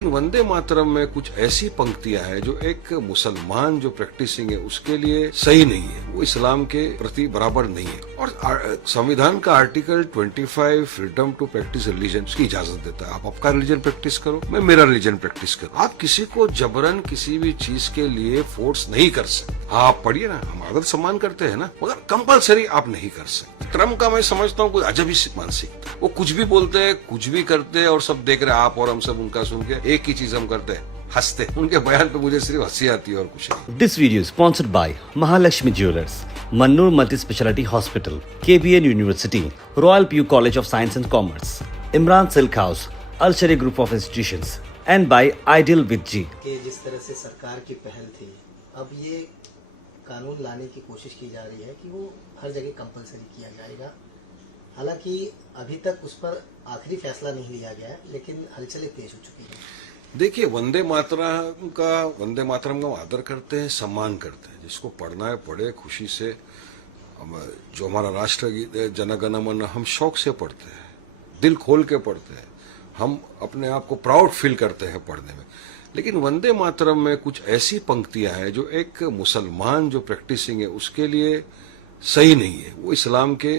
वंदे मातरम में कुछ ऐसी पंक्तियां हैं जो एक मुसलमान जो प्रैक्टिसिंग है उसके लिए सही नहीं है, वो इस्लाम के प्रति बराबर नहीं है। और संविधान का article 25 freedom to practice religion की इजाजत देता है। आप आपका रिलीजन प्रैक्टिस करो, मैं मेरा रिलीजन प्रैक्टिस करूँ। आप किसी को जबरन किसी भी चीज के लिए फोर्स नहीं कर सकते। आप पढ़िए ना, हम आदर सम्मान करते हैं ना, मगर कंपलसरी आप नहीं कर सकते। ट्रम्प का मैं समझता हूँ कोई अजब ही मानसिकता, वो कुछ भी बोलते हैं, कुछ भी करते हैं और सब देख रहे हैं। आप और हम सब उनका सुन के एक ही चीज हम करते हैं, हंसते। उनके बयान पे मुझे सिर्फ हंसी आती है और कुछ नहीं। This video is sponsored by Mahalakshmi Jewelers, Mannur Multi-Speciality Hospital, KBN University, Royal PU College of Science and Commerce, Imran Silk House, Al Sharia Group of Institutions, and by Ideal with G. कि जिस तरह से सरकार की पहल थी, अब ये कानून लाने की कोशिश की जा रही है कि वो हर जगह कंपलसरी किया जाएगा। हालांकि अभी तक उस पर आखिरी फैसला नहीं लिया गया है, लेकिन हलचलें तेज हो चुकी हैं। देखिए, वंदे मातरम का आदर करते हैं, सम्मान करते हैं। जिसको पढ़ना है पढ़े खुशी से। जो हमारा राष्ट्रगीत है जन गण मन, हम शौक से पढ़ते हैं, दिल खोल के पढ़ते हैं, हम अपने आप को प्राउड फील करते हैं पढ़ने में। लेकिन वंदे मातरम में कुछ ऐसी पंक्तियां हैं जो एक मुसलमान जो प्रैक्टिसिंग है उसके लिए सही नहीं है, वो इस्लाम के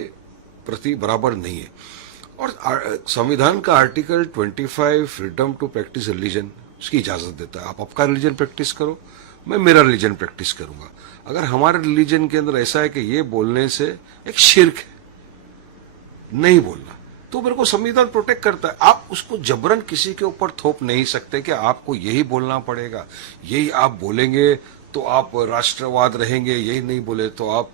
प्रति बराबर नहीं है। और संविधान का article 25 freedom to practice religion उसकी इजाजत देता है। आप आपका रिलीजन प्रैक्टिस करो, मैं मेरा रिलीजन प्रैक्टिस करूंगा। अगर हमारे रिलीजन के अंदर ऐसा है कि ये बोलने से एक शिर्क है, नहीं बोलना, तो मेरे को संविधान प्रोटेक्ट करता है। आप उसको जबरन किसी के ऊपर थोप नहीं सकते कि आपको यही बोलना पड़ेगा, यही आप बोलेंगे तो आप राष्ट्रवाद रहेंगे, यही नहीं बोले तो आप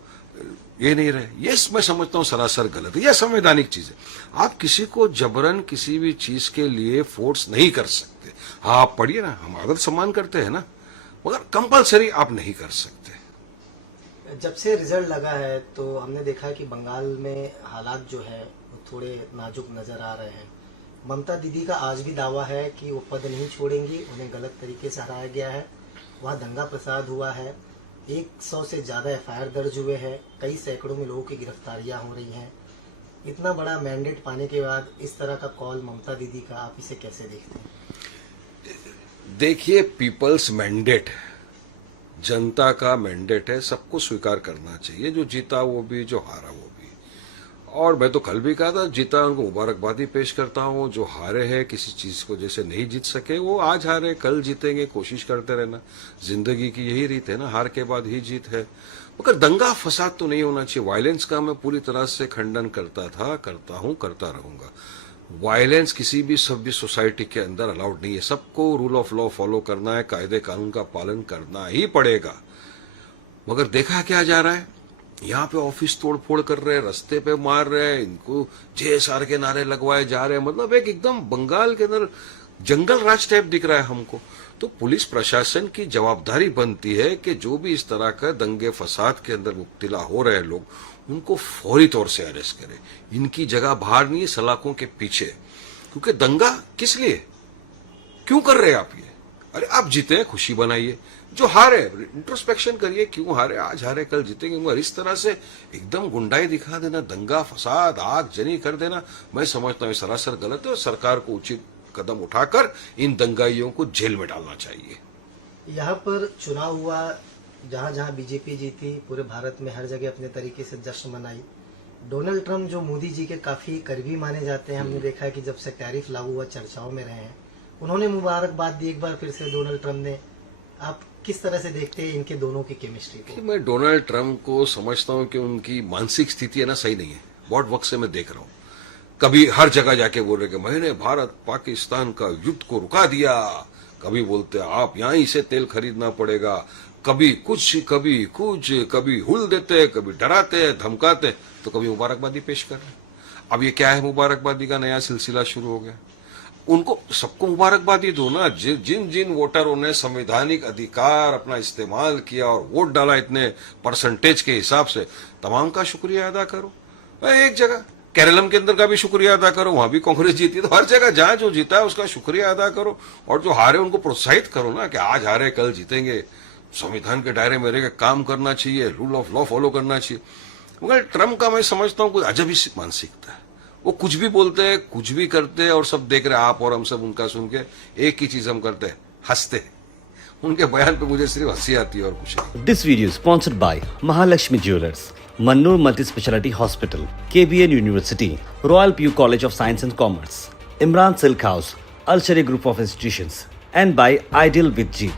ये नहीं रहे। ये मैं समझता हूँ सरासर गलत है। यह संवैधानिक चीज है। आप किसी को जबरन किसी भी चीज के लिए फोर्स नहीं कर सकते। हाँ, आप पढ़िए ना, हम आदर सम्मान करते हैं ना, मगर कंपलसरी आप नहीं कर सकते। जब से रिजल्ट लगा है तो हमने देखा है कि बंगाल में हालात जो है वो थोड़े नाजुक नजर आ रहे हैं। ममता दीदी का आज भी दावा है कि वो पद नहीं छोड़ेंगी, उन्हें गलत तरीके से हराया गया है। वहाँ दंगा प्रसाद हुआ है, 100 से ज्यादा एफआईआर दर्ज हुए हैं, कई सैकड़ों में लोगों की गिरफ्तारियां हो रही हैं। इतना बड़ा मैंडेट पाने के बाद इस तरह का कॉल ममता दीदी का, आप इसे कैसे देखते हैं? देखिए, पीपल्स मैंडेट, जनता का मैंडेट है, सबको स्वीकार करना चाहिए। जो जीता वो भी, जो हारा वो भी। और मैं तो कल भी कहा था, जीता उनको मुबारकबादी पेश करता हूँ। जो हारे हैं किसी चीज को जैसे नहीं जीत सके, वो आज हारे कल जीतेंगे, कोशिश करते रहना। जिंदगी की यही रीत है ना, हार के बाद ही जीत है। मगर दंगा फसाद तो नहीं होना चाहिए। वायलेंस का मैं पूरी तरह से खंडन करता था, करता हूँ, करता रहूंगा। वायलेंस किसी भी सभ्य सोसाइटी के अंदर अलाउड नहीं है। सबको रूल ऑफ लॉ फॉलो करना है, कायदे कानून का पालन करना ही पड़ेगा। मगर देखा क्या जा रहा है, यहाँ पे ऑफिस तोड़फोड़ कर रहे हैं, रास्ते पे मार रहे हैं, इनको जेएसआर के नारे लगवाए जा रहे हैं। मतलब एक एकदम बंगाल के अंदर जंगल राज टाइप दिख रहा है हमको। तो पुलिस प्रशासन की जवाबदारी बनती है कि जो भी इस तरह का दंगे फसाद के अंदर मुब्तला हो रहे हैं लोग, उनको फौरी तौर से अरेस्ट करे। इनकी जगह बाहर नहीं है, सलाखों के पीछे। क्योंकि दंगा किस लिए, क्यों कर रहे हैं आप ये? अरे आप जीते हैं, खुशी बनाइए। जो हारे इंट्रोस्पेक्शन करिए, क्यों हारे, आज हारे कल जीतेंगे। मगर इस तरह से एकदम गुंडाई दिखा देना, दंगा फसाद आग जनी कर देना, मैं समझता हूँ सरासर गलत है। और सरकार को उचित कदम उठाकर इन दंगाइयों को जेल में डालना चाहिए। यहाँ पर चुनाव हुआ, जहाँ जहाँ बीजेपी जीती, पूरे भारत में हर जगह अपने तरीके से जश्न मनाई। डोनाल्ड ट्रंप जो मोदी जी के काफी करीबी माने जाते हैं, हमने देखा है कि जब से टैरिफ लागू हुआ चर्चाओं में रहे हैं, उन्होंने मुबारकबाद दी एक बार फिर से डोनाल्ड ट्रंप ने। आप किस तरह से देखते हैं इनके दोनों की केमिस्ट्री को? मैं डोनाल्ड ट्रंप को समझता हूं कि उनकी मानसिक स्थिति है ना, सही नहीं है। बहुत वक्त से मैं देख रहा हूं, कभी हर जगह जाके बोल रहे कि मैंने भारत पाकिस्तान का युद्ध को रुका दिया, कभी बोलते आप यहीं से तेल खरीदना पड़ेगा, कभी कुछ कभी कुछ, कभी हुल देते, कभी डराते धमकाते, तो कभी मुबारकबादी पेश कर रहे। अब ये क्या है, मुबारकबादी का नया सिलसिला शुरू हो गया। उनको सबको मुबारकबादी दो ना। जिन जिन वोटरों ने संवैधानिक अधिकार अपना इस्तेमाल किया और वोट डाला इतने परसेंटेज के हिसाब से, तमाम का शुक्रिया अदा करो। एक जगह केरलम के अंदर का भी शुक्रिया अदा करो, वहां भी कांग्रेस जीती, तो हर जगह जहां जो जीता है उसका शुक्रिया अदा करो। और जो हारे उनको प्रोत्साहित करो ना कि आज हारे कल जीतेंगे, संविधान के दायरे में रहकर काम करना चाहिए, रूल ऑफ लॉ फॉलो करना चाहिए। मगर ट्रंप का मैं समझता हूँ कोई अजब ही मानसिकता है, वो कुछ भी बोलते हैं, कुछ भी करते हैं और सब देख रहे हैं, आप और हम सब उनका सुन के एक ही चीज हम करते हैं, हंसते हैं। उनके बयान पे मुझे सिर्फ हंसी आती है और कुछ नहीं। This video is sponsored by Mahalakshmi Jewelers, Mannur Multi-Speciality Hospital, KBN University, Royal PU College of Science and Commerce, Imran Silk House, Al Sharia Group of Institutions, and by Ideal with G.